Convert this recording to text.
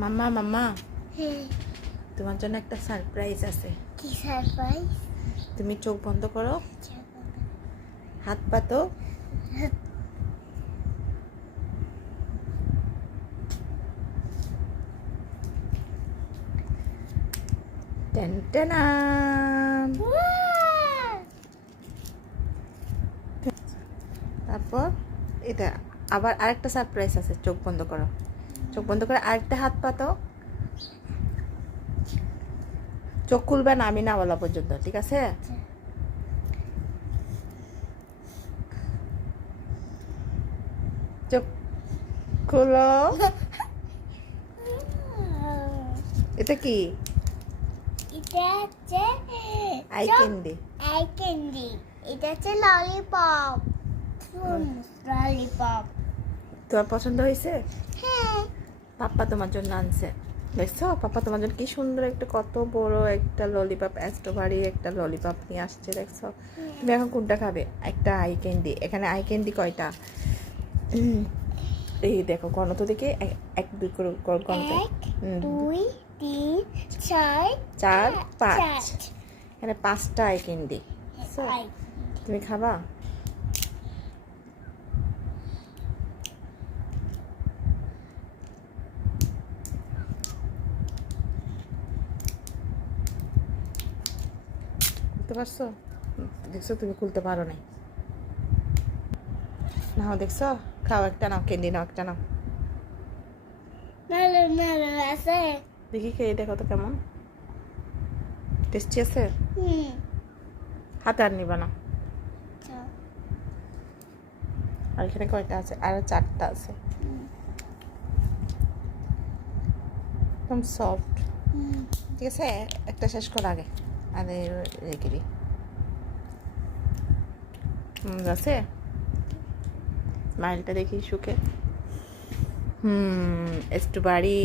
মাম্মা মাম্মা হ্যাঁ। তোমার জন্য একটা সারপ্রাইজ আছে। কি সারপ্রাইজ? তুমি চোখ বন্ধ করো, হাত পাতো। টেন টেনাম। তারপর এটা আবার আরেকটা সারপ্রাইজ আছে। চোখ বন্ধ করো, চোখ বন্ধ করে আরেকটা হাত পাতো। চোখ খুলবে না আমি না বলা পর্যন্ত, ঠিক আছে? চোখ খুলো। এটা কি? এটা হচ্ছে আই ক্যান্ডি। I candy. এটা হচ্ছে ললিপপ। ললিপপ। তোমার পছন্দ হয়েছে? হ্যাঁ। পাপ্পা তোমার জন্য আনছে, দেখছো? পাপ্পা তোমার জন্য কি সুন্দর একটা, কত বড় একটা ললিপপ, স্ট্রবেরি একটা ললিপপ নিয়ে আসছে, দেখছো? তুমি এখন কোনটা খাবে? একটা আই ক্যান্ডি। এখানে আই ক্যান্ডি কয়টা? এই দেখো গণ তো দেখে, এক দুই করে গণ তো। 1 2 3 4 4 5, 5। এখানে 5টা আই ক্যান্ডি। তুমি খাবা? খুলতে পারছো? দেখছো তুমি খুলতে পারো নাই। নাও দেখছো, খাও একটা, নাও ক্যান্ডি, নাও একটা, নাও। নালো নালো আছে। দেখি খেয়ে দেখো তো কেমন টেস্টি আছে। হাতে আর নিবা না। আর এখানে কয়টা আছে? আর 4টা আছে। একদম সফট, ঠিক আছে? একটা শেষ কর আগে, আরে রেখে দিই। আছে স্মাইলটা দেখি সুখে। স্ট্রবেরি।